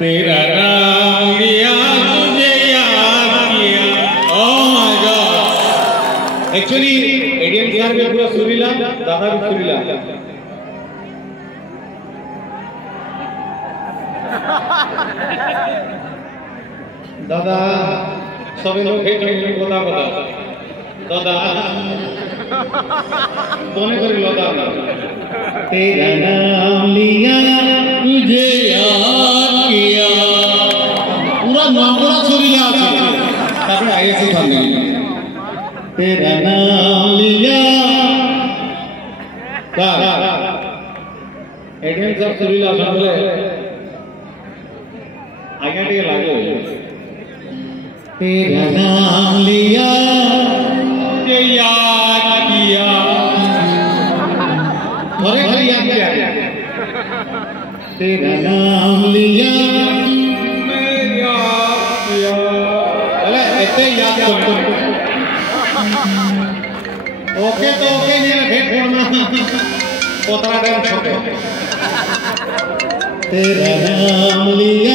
तेरा नाम लिया तुझे याद किया। Oh my God. Actually ADM sir भी पूरा सुरीला, दादा भी सुरीला। दादा सभी लोग हेट में बोला दादा दोनों कर लो दादा। तेरा नाम लिया तुझे याद किया। पूरा पूरा सुरीला ताकि आगे से खाने। तेरा नाम लिया एडीएम सर सुरीला बोले आगे टिके लागो। तेरा नाम लिया तुझे याद किया। थोड़े थोड़े याद किया। तेरा नाम लिया मैं याद किया। चले ऐसे याद करो। ओके तो ओके नहीं भेंट करना पोतरा टाइम छोटे। तेरा नाम लिया।